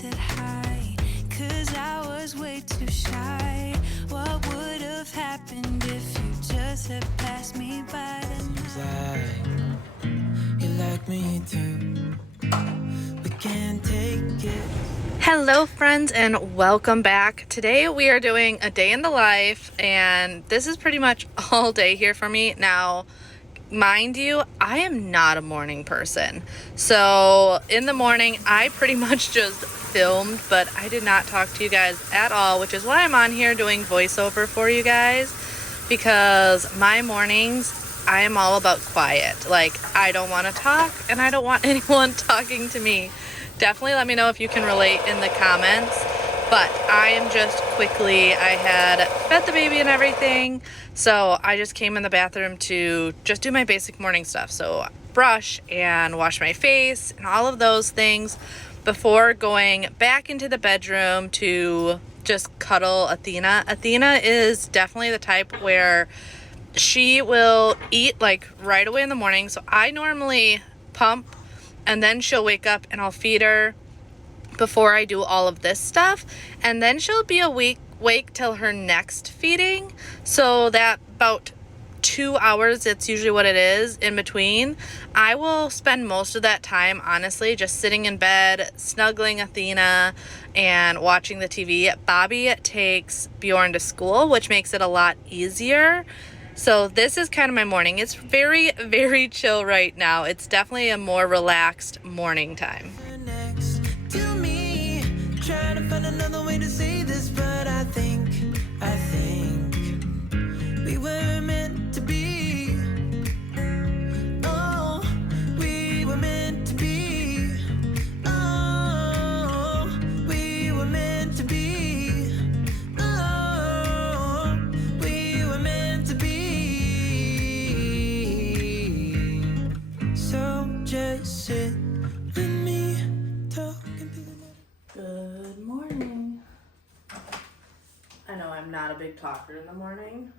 said hi, 'cause I was way too shy. What would have happened if you just had passed me by tonight? You like me too. We can't take it. Hello friends and welcome back. Today we are doing a day in the life, and this is pretty much all day here for me. Now, mind you, I am not a morning person. So in the morning I pretty much just filmed, but I did not talk to you guys at all, which is why I'm on here doing voiceover for you guys, because my mornings I am all about quiet. Like, I don't want to talk and I don't want anyone talking to me. Definitely let me know if you can relate in the comments. But I am just quickly, I had fed the baby and everything, so I just came in the bathroom to just do my basic morning stuff. So brush and wash my face and all of those things before going back into the bedroom to just cuddle Athena. Athena is definitely the type where she will eat like right away in the morning. So I normally pump and then she'll wake up and I'll feed her before I do all of this stuff, and then she'll be awake till her next feeding, so that about 2 hours, it's usually what it is in between, I will spend most of that time honestly just sitting in bed snuggling Athena and watching the TV. Bobby takes Bjorn to school, which makes it a lot easier. So this is kind of my morning. It's very, very chill right now. It's definitely a more relaxed morning time. Trying to find another way to say this, but I think we were meant to be. Oh, we were meant to be. Oh, we were meant to be. Oh, we were meant to be. So just sit with me, talking through the night. Good morning. I know I'm not a big talker in the morning.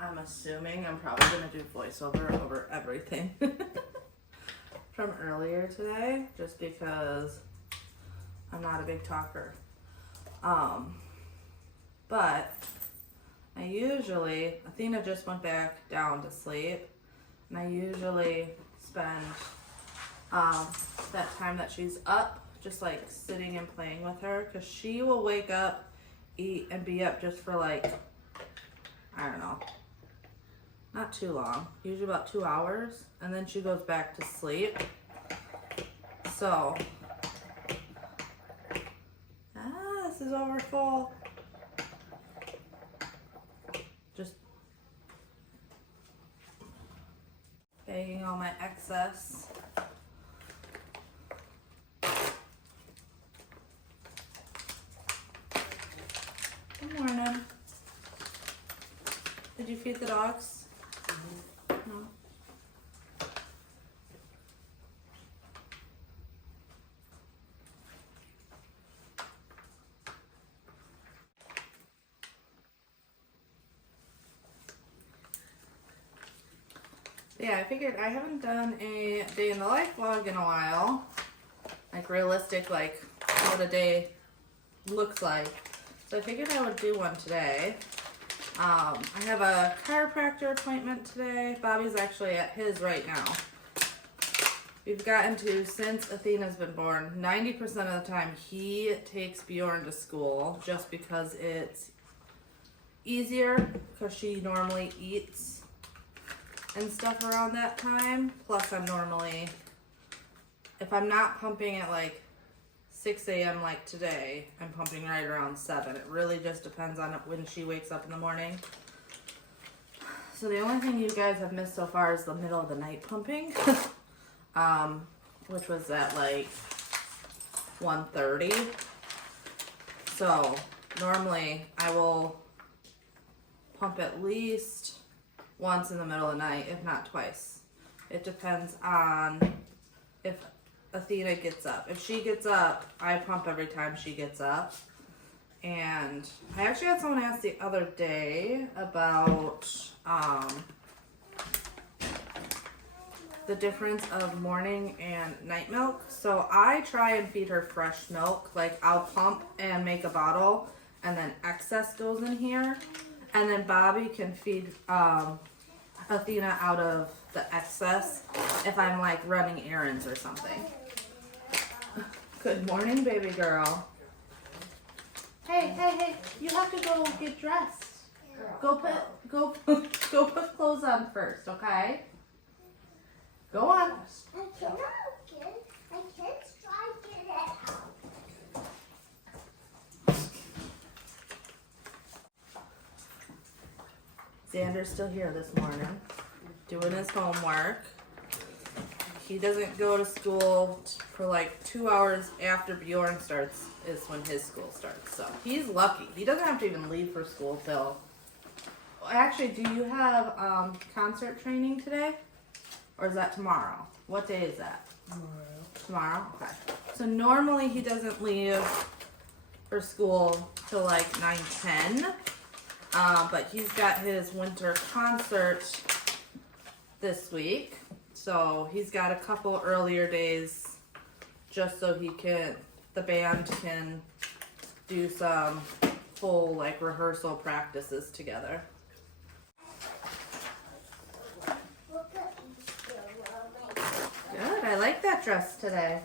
I'm assuming I'm probably going to do voiceover over everything from earlier today, just because I'm not a big talker. But I usually, Athena just went back down to sleep, and I usually spend that time that she's up just like sitting and playing with her, because she will wake up, eat, and be up just for like, I don't know, not too long, usually about 2 hours, and then she goes back to sleep. So this is over full. Just bagging all my excess. Good morning. Did you feed the dogs? Mm-hmm. No. Yeah, I figured I haven't done a day in the life vlog in a while. Like realistic, like what a day looks like. So I figured I would do one today. I have a chiropractor appointment today. Bobby's actually at his right now. We've gotten to, since Athena's been born, 90% of the time he takes Bjorn to school, just because it's easier, because she normally eats and stuff around that time. Plus I'm normally, if I'm not pumping at like 6 a.m. like today, I'm pumping right around 7. It really just depends on when she wakes up in the morning. So the only thing you guys have missed so far is the middle of the night pumping, which was at like 1:30. So normally I will pump at least once in the middle of the night, if not twice. It depends on if Athena gets up. If she gets up, I pump every time she gets up. And I actually had someone ask the other day about the difference of morning and night milk. So I try and feed her fresh milk. Like I'll pump and make a bottle and then excess goes in here. And then Bobby can feed Athena out of the excess if I'm like running errands or something. Good morning, baby girl. Hey, you have to go get dressed. Go put clothes on first, okay? Go on. I cannot get. I can't try to get it out. Xander's still here this morning, doing his homework. He doesn't go to school for like 2 hours after Bjorn starts is when his school starts. So he's lucky. He doesn't have to even leave for school till... Actually, do you have concert training today? Or is that tomorrow? What day is that? Tomorrow? Okay. So normally he doesn't leave for school till like 9:10. But he's got his winter concert this week. So he's got a couple earlier days just so the band can do some full like rehearsal practices together. Good, I like that dress today.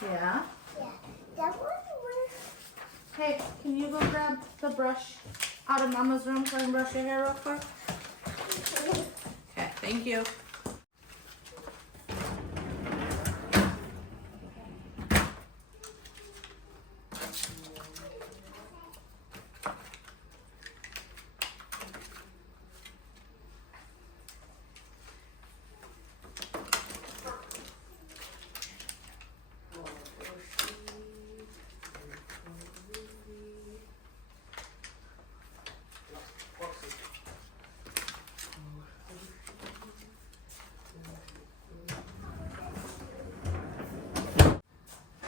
Yeah? Yeah. That one was. Hey, can you go grab the brush out of Mama's room so I can brush your hair real quick? Okay, thank you.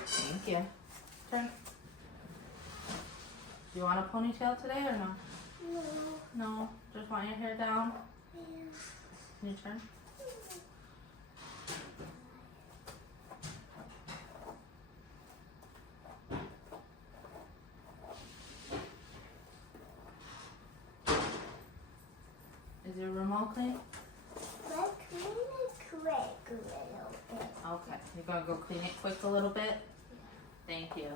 Thank you. Turn. Do you want a ponytail today or no? No. No? Just want your hair down? Yeah. Can you turn? Is your room all clean? My clean is quick a little bit. Okay. You're gonna go clean it quick a little bit? Thank you.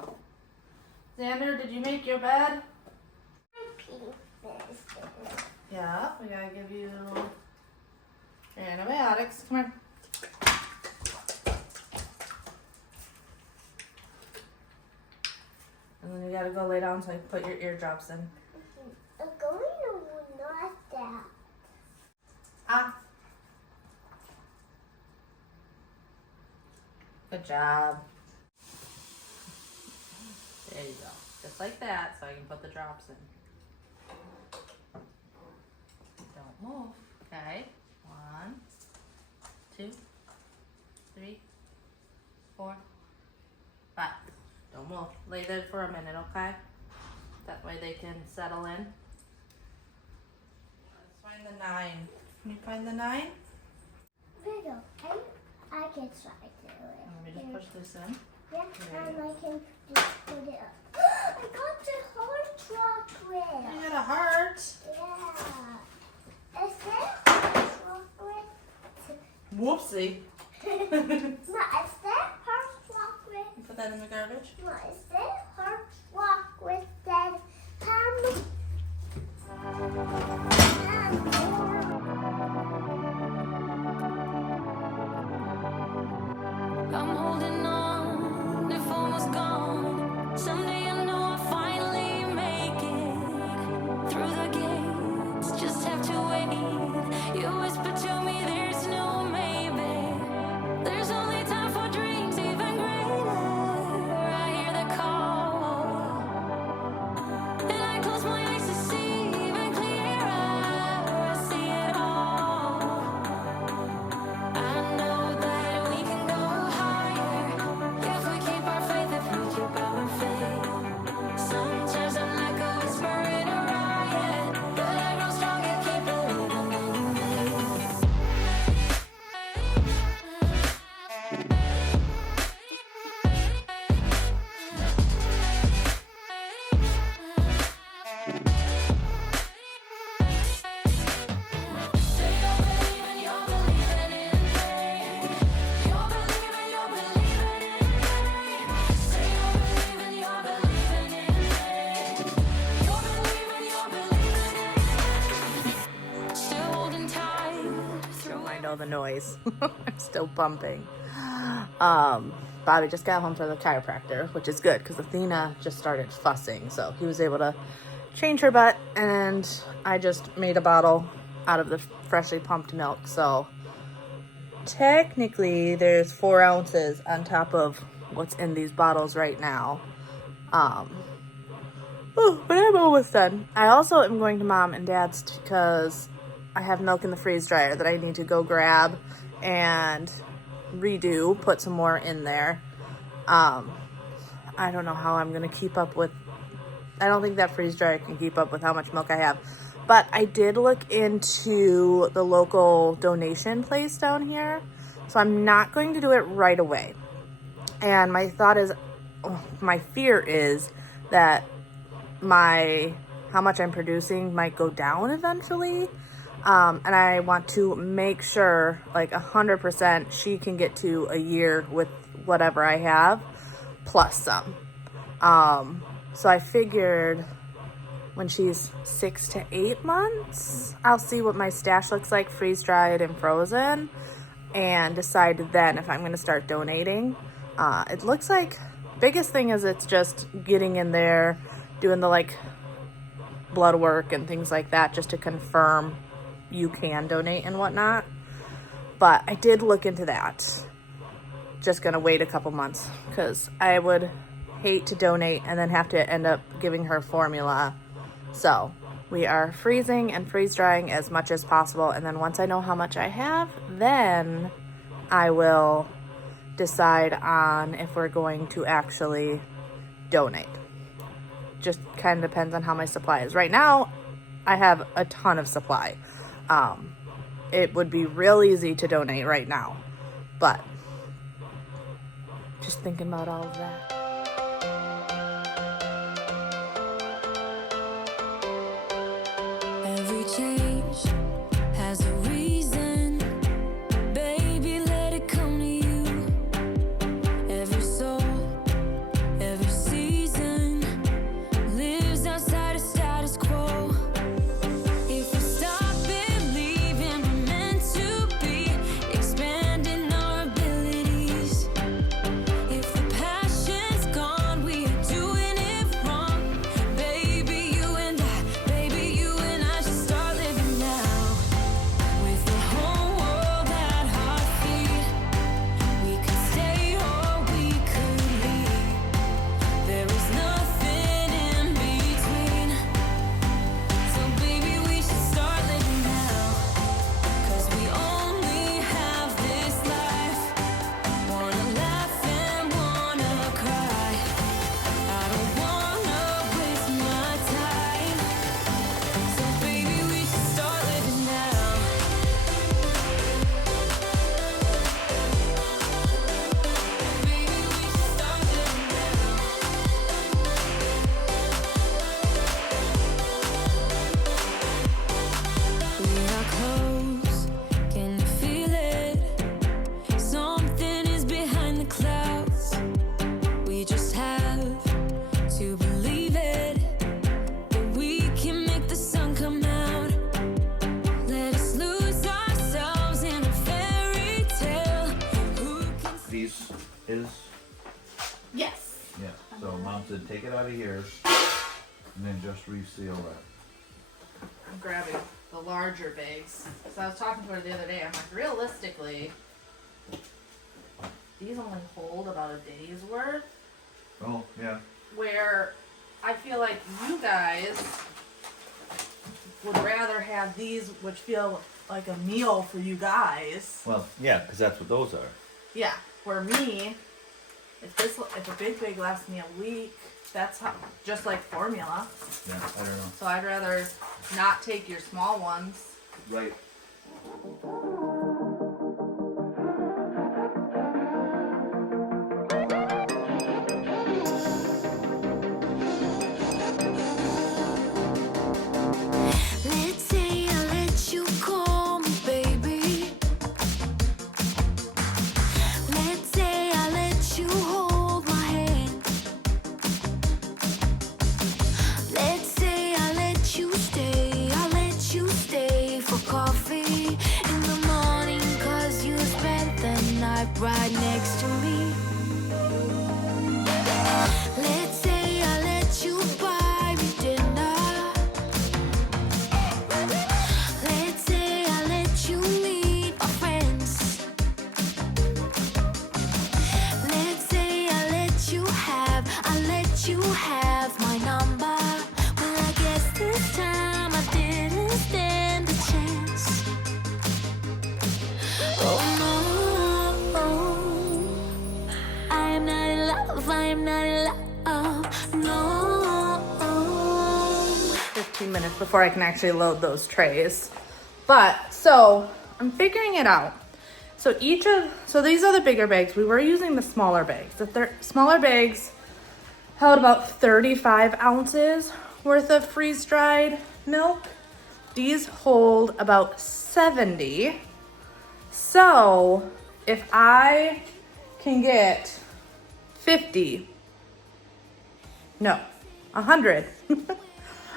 Xander, did you make your bed? Repeat this. Yeah, we gotta give you your antibiotics. Come here. And then you gotta go lay down so I can put your eardrops in. I'm going to not that. Ah. Good job. There you go. Just like that, so I can put the drops in. Don't move. Okay. 1, 2, 3, 4, 5. Don't move. Lay there for a minute, okay? That way they can settle in. Let's find the 9. Can you find the 9? Video. I can try to do it. Let me just push this in. Yeah, and I can just put it up. I got the hot chocolate. You got a heart. Yeah. Is that hot chocolate? Whoopsie. No, is that hot chocolate? You put that in the garbage? No, is that hot chocolate that I'm holding on, if almost gone. Someday I know I'll finally make it through the gates. Just have to wait. You whisper to me, there's no maybe. There's only time for dreams even greater. I hear the call, and I close my eyes to see even clearer. I see it all. I know that we can go higher. noise. I'm still pumping. Bobby just got home from the chiropractor, which is good because Athena just started fussing. So he was able to change her butt, and I just made a bottle out of the freshly pumped milk. So technically there's 4 ounces on top of what's in these bottles right now. But I'm almost done. I also am going to Mom and Dad's because I have milk in the freeze dryer that I need to go grab and redo, put some more in there. I don't know how I'm going to keep up with, I don't think that freeze dryer can keep up with how much milk I have. But I did look into the local donation place down here. So I'm not going to do it right away. And my thought is, my fear is that how much I'm producing might go down eventually. And I want to make sure, like 100%, she can get to a year with whatever I have, plus some. So I figured when she's 6 to 8 months, I'll see what my stash looks like, freeze dried and frozen, and decide then if I'm going to start donating. It looks like biggest thing is it's just getting in there, doing the like blood work and things like that, just to confirm you can donate and whatnot. But I did look into that. Just gonna wait a couple months because I would hate to donate and then have to end up giving her formula. So we are freezing and freeze drying as much as possible, and then once I know how much I have, then I will decide on if we're going to actually donate. Just kind of depends on how my supply is. Right now, I have a ton of supply. It would be real easy to donate right now, but just thinking about all of that. Every change has a reason. Baby, let it come to you. Every soul, every season lives outside of status quo. If we stop believing we're meant to be, expanding our abilities. If the passion's gone, we are doing it wrong. Baby, you and I should start living now. With the whole world at our feet, we could stay or we could leave. There is nothing in between. So baby, we should start living now. 'Cause we only have this life. Wanna laugh and wanna cry. I don't wanna waste my time. So baby, we should start living now. Baby, we should start living now. We are close, can you feel it? Something is behind the clouds. We just have to believe it, that we can make the sun come out. Let us lose ourselves in a fairy tale. Who can These is, Yes. yeah, so Mom said take it out of here and then just reseal that. I'm grabbing the larger bags. So I was talking to her the other day. I'm like, realistically, these only hold about a day's worth. Oh, yeah. Where I feel like you guys would rather have these, which feel like a meal for you guys. Well, yeah, because that's what those are. Yeah. Where me, if a big bag lasts me a week, that's how, just like formula. Yeah, I don't know. So I'd rather not take your small ones. Right. Let's say I let you call me baby. Let's say I let you hold my hand. Let's say I let you stay for coffee in the park right next to me. Let's say I let you buy me dinner. Let's say I let you meet my friends. Let's say I let you have my number. Well, I guess this time I didn't stand a chance. Oh no, I am not in love, I am not in love, no. 15 minutes before I can actually load those trays. But, so, I'm figuring it out. So these are the bigger bags. We were using the smaller bags. The smaller bags held about 35 ounces worth of freeze-dried milk. These hold about 70. So if I can get 100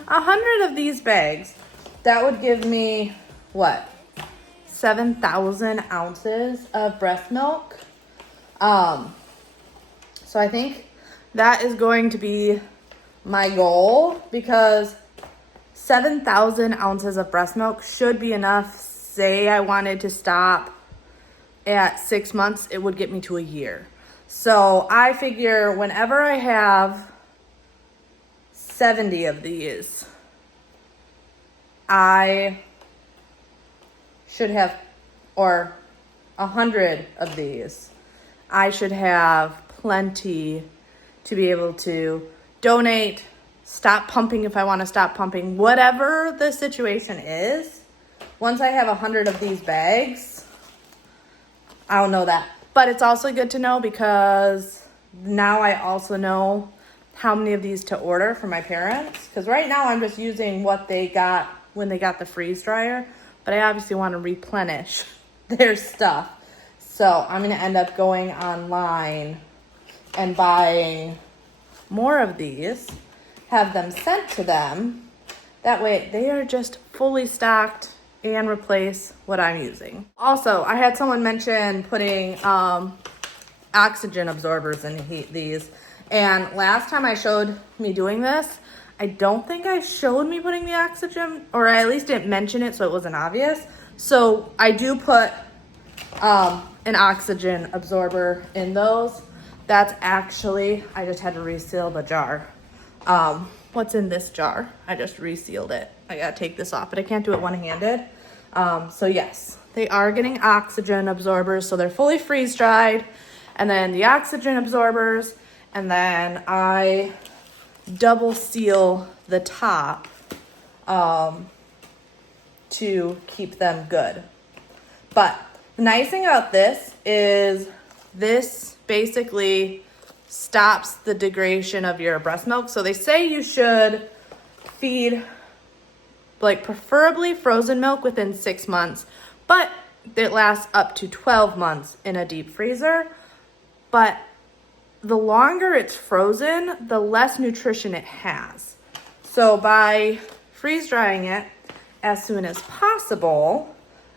100 of these bags, that would give me what, 7,000 ounces of breast milk. So I think that is going to be my goal, because 7,000 ounces of breast milk should be enough. Say I wanted to stop at 6 months, it would get me to a year. So I figure whenever I have 70 of these, I should have, or 100 of these, I should have plenty to be able to donate, stop pumping if I want to stop pumping, whatever the situation is. Once I have 100 of these bags, I'll know that. But it's also good to know, because now I also know how many of these to order for my parents. Because right now I'm just using what they got when they got the freeze dryer, but I obviously want to replenish their stuff. So I'm going to end up going online and buying more of these, have them sent to them. That way they are just fully stocked and replace what I'm using. Also, I had someone mention putting oxygen absorbers in these. And last time I showed me doing this, I don't think I showed me putting the oxygen, or I at least didn't mention it so it wasn't obvious. So I do put an oxygen absorber in those. That's actually, I just had to reseal the jar. What's in this jar? I just resealed it. I gotta take this off, but I can't do it one-handed. So yes, they are getting oxygen absorbers, so they're fully freeze-dried. And then the oxygen absorbers, and then I double seal the top to keep them good. But the nice thing about this is this basically stops the degradation of your breast milk. So they say you should feed, like, preferably frozen milk within 6 months, but it lasts up to 12 months in a deep freezer. But the longer it's frozen, the less nutrition it has. So by freeze drying it as soon as possible,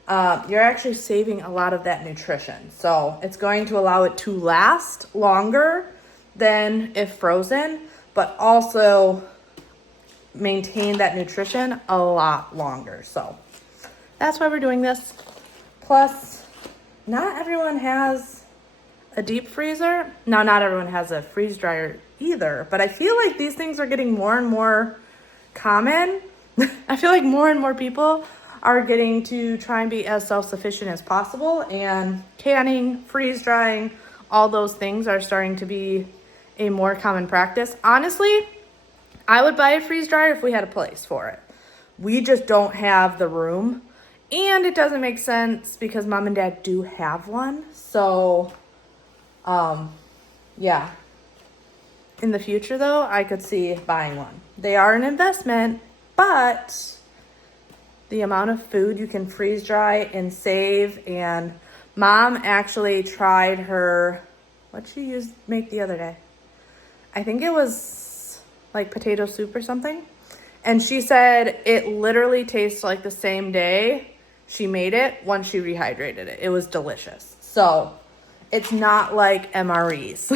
you're actually saving a lot of that nutrition. So it's going to allow it to last longer than if frozen, but also maintain that nutrition a lot longer. So that's why we're doing this. Plus, not everyone has a deep freezer. Now, not everyone has a freeze dryer either, but I feel like these things are getting more and more common. I feel like more and more people are getting to try and be as self-sufficient as possible, and canning, freeze drying, all those things are starting to be a more common practice. Honestly, I would buy a freeze dryer if we had a place for it. We just don't have the room, and it doesn't make sense because mom and dad do have one. So yeah. In the future though, I could see buying one. They are an investment, but the amount of food you can freeze dry and save, and mom actually tried her, what'd she make the other day? I think it was like potato soup or something. And she said it literally tastes like the same day she made it once she rehydrated it. It was delicious. So it's not like MREs.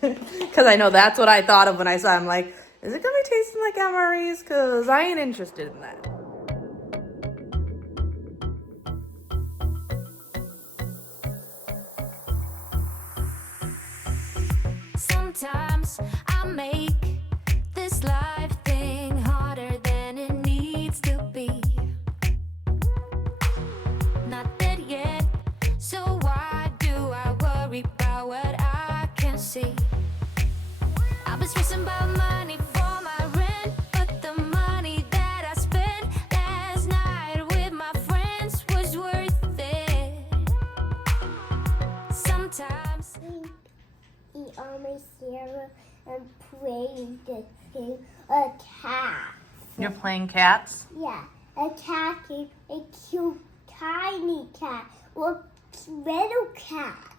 Because I know that's what I thought of when I saw it. I'm like, is it going to be tasting like MREs? Because I ain't interested in that. Sometimes I make this life thing harder than it needs to be. Not dead yet, so why do I worry about what I can't see? I've been stressing about money for my rent, but the money that I spent last night with my friends was worth it. Sometimes Eat all my cereal and play the game a cat. You're playing cats? Yeah, a cat is a cute tiny cat with little cats.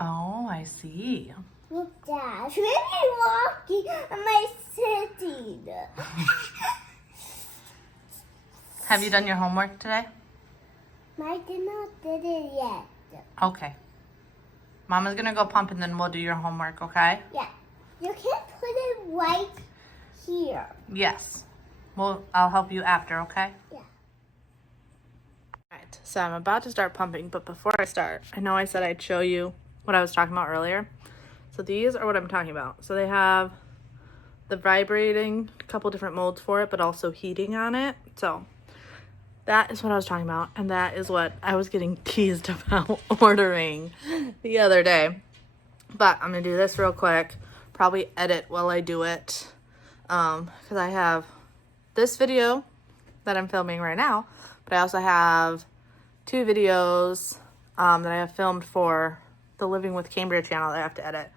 Oh, I see. Look, Dad, it's really walking and my sitting. Have you done your homework today? My dinner did it yet. Okay. Mama's gonna go pump and then we'll do your homework, okay? Yeah, you can put it right here. Yes. Well, I'll help you after, okay? Yeah. Alright, so I'm about to start pumping, but before I start, I know I said I'd show you what I was talking about earlier. So these are what I'm talking about. So they have the vibrating, a couple different modes for it, but also heating on it. So that is what I was talking about, and that is what I was getting teased about ordering the other day. But I'm gonna do this real quick, probably edit while I do it, because I have this video that I'm filming right now, but I also have 2 videos that I have filmed for the Living with Cambriea channel that I have to edit.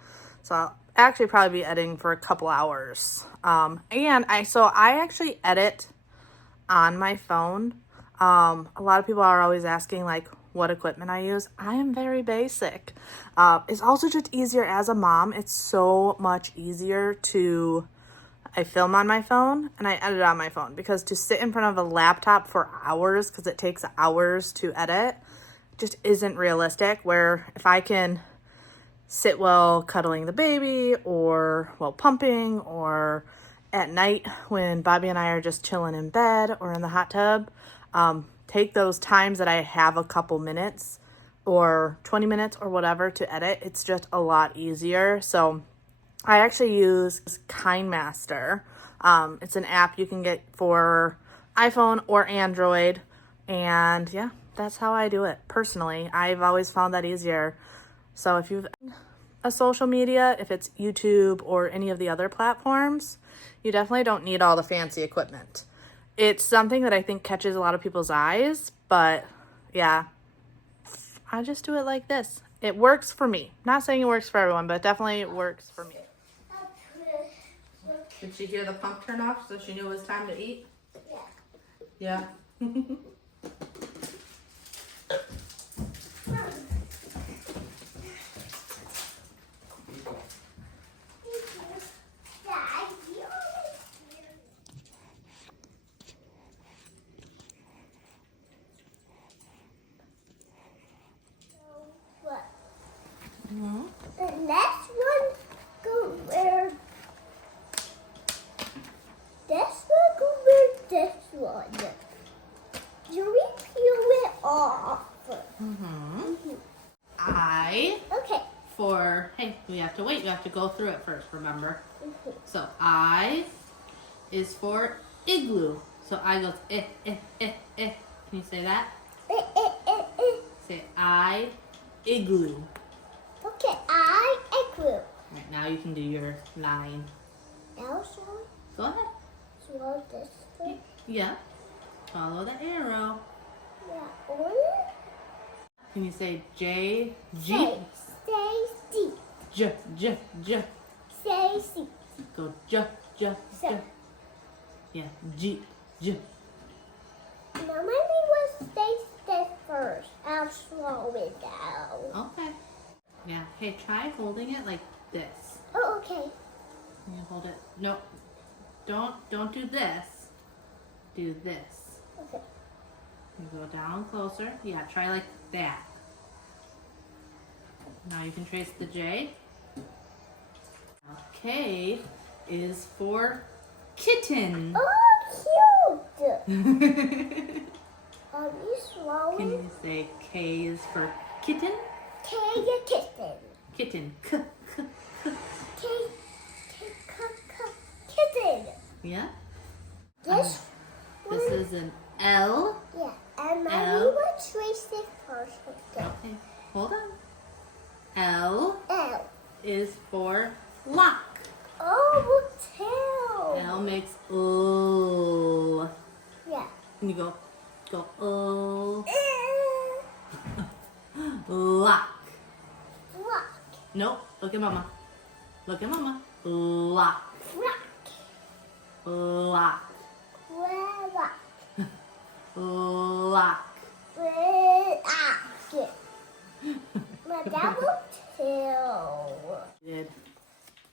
So I'll actually probably be editing for a couple hours. And I actually edit on my phone. A lot of people are always asking like what equipment I use. I am very basic. It's also just easier as a mom. It's so much easier I film on my phone and I edit on my phone, because to sit in front of a laptop for hours, because it takes hours to edit, just isn't realistic. Where if I can sit while cuddling the baby or while pumping or at night when Bobby and I are just chilling in bed or in the hot tub, take those times that I have a couple minutes or 20 minutes or whatever to edit. It's just a lot easier. So I actually use KindMaster. It's an app you can get for iPhone or Android. And yeah, that's how I do it personally. I've always found that easier. So if you've a social media, if it's YouTube or any of the other platforms, you definitely don't need all the fancy equipment. It's something that I think catches a lot of people's eyes, but yeah, I just do it like this. It works for me. Not saying it works for everyone, but it definitely works for me. Did she hear the pump turn off so she knew it was time to eat? Yeah. Yeah. The next one go where this one go where this one. Do we peel it off? Okay. Hey, we have to wait. You have to go through it first, remember? So I is for igloo. So I goes eh. Can you say that? Say I igloo. Okay, I igloo. Right, now you can do your line. Now shall we? Go ahead. Swirl this way? Yeah. Follow the arrow. Yeah. Or Can you say J, G? Stay deep. J. Stay deep. Go J. So. Yeah, G. Now my name was stay first. I'll slow it down. Okay. Yeah. Hey, try holding it like this. Oh, okay. Can you hold it? No. Don't do this. Do this. Okay. You go down closer. Yeah, try like that. Now you can trace the J. K is for kitten. Oh, cute. Can You swallow? you say K is for kitten? K, a kitten. Kitten. K, kitten. Yeah? This one? This is an L. Yeah, and Mommy L. will trace it first. Okay. Okay, hold on. L L. is for lock. Oh, tail. L makes L. Yeah. And you go L. Eh. Lock. Rock. Nope, look at mama. Look at mama. Lock. Rock. Lock. Rock. Lock. Rock. My double tail. Good.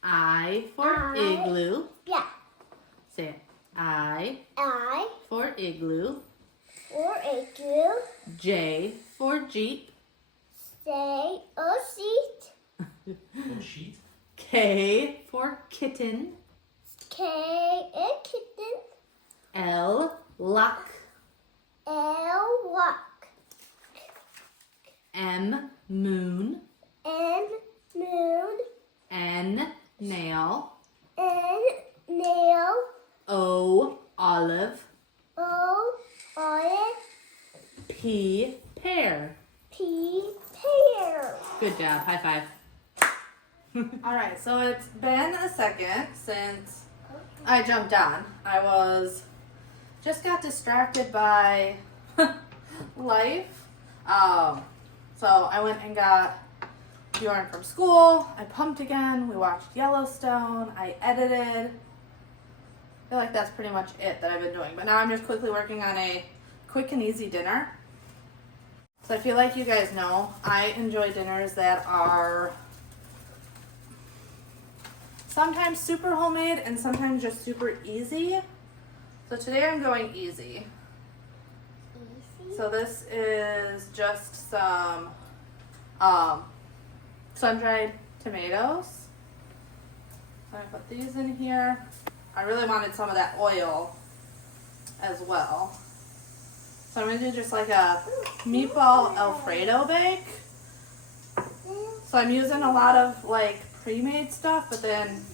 I for I. igloo. Yeah. Say it. I I for igloo. or a girl J for Jeep. say a seat. Little sheet. K for kitten. K a kitten. L lock. L rock. M moon. N moon. N nail. N nail. O olive. O olive. P pear. P pear. Good job. High five. All right, so it's been a second since I jumped on. I was just got distracted by life. So I went and got Bjorn from school. I pumped again. We watched Yellowstone. I edited. I feel like that's pretty much it that I've been doing. But now I'm just quickly working on a quick and easy dinner. So I feel like you guys know I enjoy dinners that are sometimes super homemade and sometimes just super easy. So today I'm going easy. So this is just some sun-dried tomatoes. So I put these in here. I really wanted some of that oil as well. So I'm gonna do just like a meatball Alfredo bake. So I'm using a lot of like pre-made stuff, but then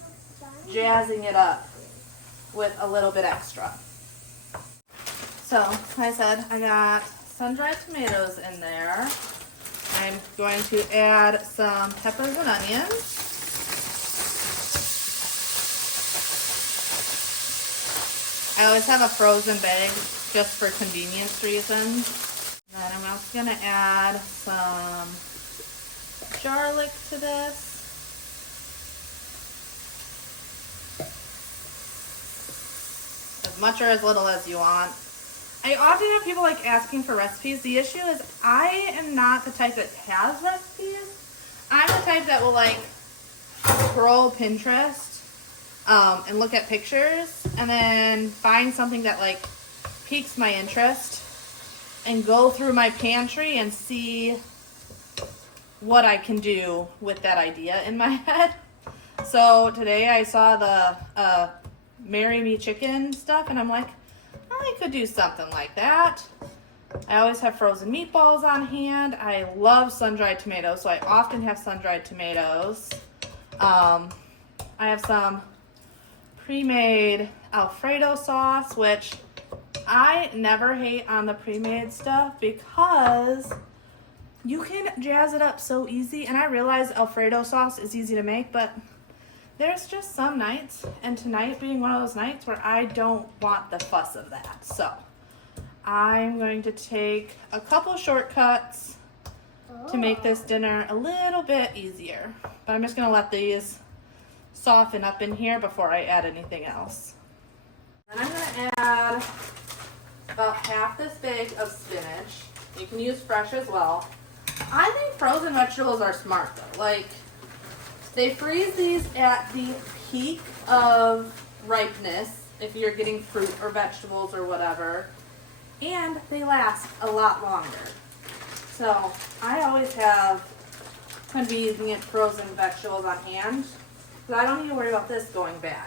jazzing it up with a little bit extra. So, like I said, I got sun-dried tomatoes in there. I'm going to add some peppers and onions. I always have a frozen bag just for convenience reasons. Then I'm also going to add some garlic to this. As much or as little as you want. I often have people like asking for recipes. The issue is I am not the type that has recipes. I'm the type that will like scroll Pinterest and look at pictures and then find something that like piques my interest and go through my pantry and see what I can do with that idea in my head. So today I saw the Marry Me Chicken stuff and I'm like, I could do something like that. I always have frozen meatballs on hand. I love sun-dried tomatoes, so I often have sun-dried tomatoes. I have some pre-made Alfredo sauce, which I never hate on the pre-made stuff because you can jazz it up so easy. And I realize Alfredo sauce is easy to make, but there's just some nights, and tonight being one of those nights where I don't want the fuss of that. So I'm going to take a couple shortcuts to make this dinner a little bit easier. But I'm just going to let these soften up in here before I add anything else. And I'm going to add about half this bag of spinach. You can use fresh as well. I think frozen vegetables are smart though. Like, they freeze these at the peak of ripeness if you're getting fruit or vegetables or whatever, and they last a lot longer. So I always have going to be using it frozen vegetables on hand. So I don't need to worry about this going bad.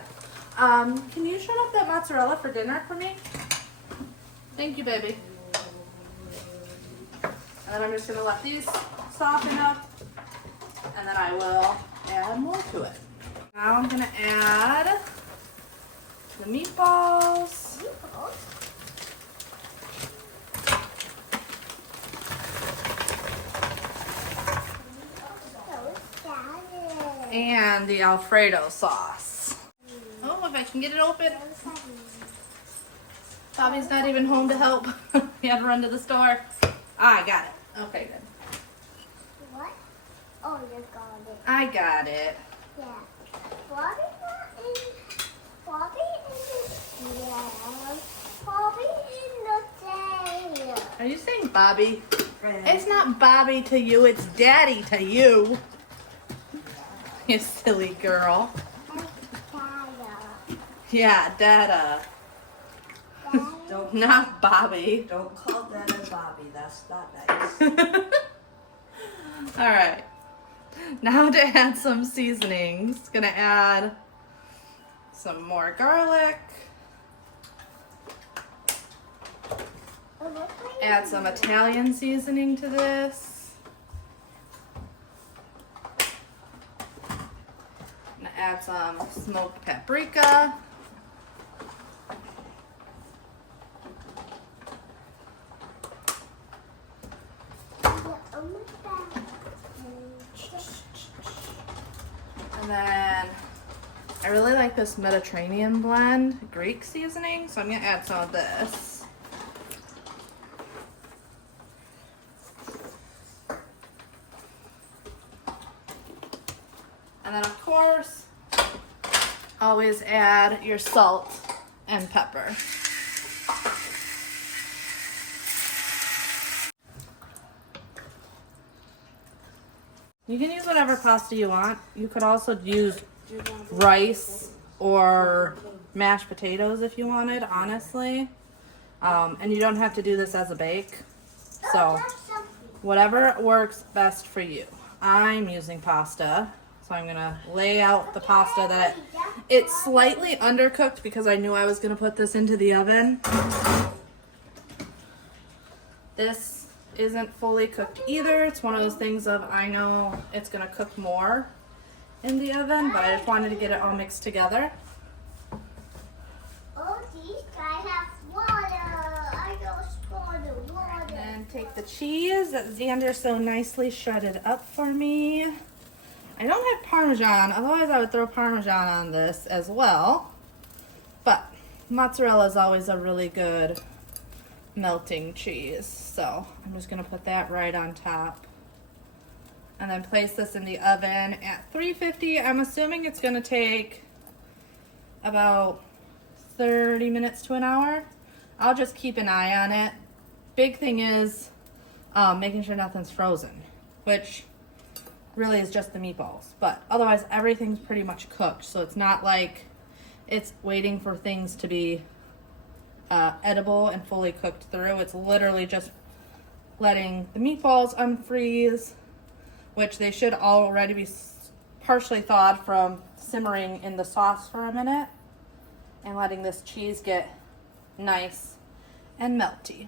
Can you shut up that mozzarella for dinner for me? Thank you, baby. And then I'm just going to let these soften up. And then I will add more to it. Now I'm going to add the meatballs. And the Alfredo sauce. Oh, if I can get it open. Bobby's not even home to help. He had to run to the store. I got it. Okay, good. What? Oh, you got it. I got it. Yeah. Bobby in the Bobby in the tail. Are you saying Bobby? It's not Bobby to you, it's Daddy to you. You silly girl. Yeah, Dada. Don't, Not Bobby. don't call Dada Bobby. That's not nice. Alright. Now to add some seasonings. Gonna add some more garlic. Add some Italian seasoning to this. Gonna add some smoked paprika. And then I really like this Mediterranean blend, Greek seasoning, so I'm gonna add some of this. And then of course, always add your salt and pepper. You can use whatever pasta you want. You could also use rice or mashed potatoes if you wanted, honestly. And you don't have to do this as a bake. So whatever works best for you. I'm using pasta. So I'm gonna lay out the pasta that it's slightly undercooked because I knew I was gonna put this into the oven. This isn't fully cooked either. It's one of those things of I know it's gonna cook more in the oven, but I just wanted to get it all mixed together. Oh, these guys have water. I just want the water. And take the cheese that Xander so nicely shredded up for me. I don't have Parmesan, otherwise I would throw Parmesan on this as well. But mozzarella is always a really good melting cheese. So I'm just gonna put that right on top. And then place this in the oven at 350. I'm assuming it's gonna take about 30 minutes to an hour. I'll just keep an eye on it. Big thing is making sure nothing's frozen, which really is just the meatballs. But otherwise everything's pretty much cooked. So it's not like it's waiting for things to be edible and fully cooked through. It's literally just letting the meatballs unfreeze, which they should already be partially thawed from simmering in the sauce for a minute, and letting this cheese get nice and melty.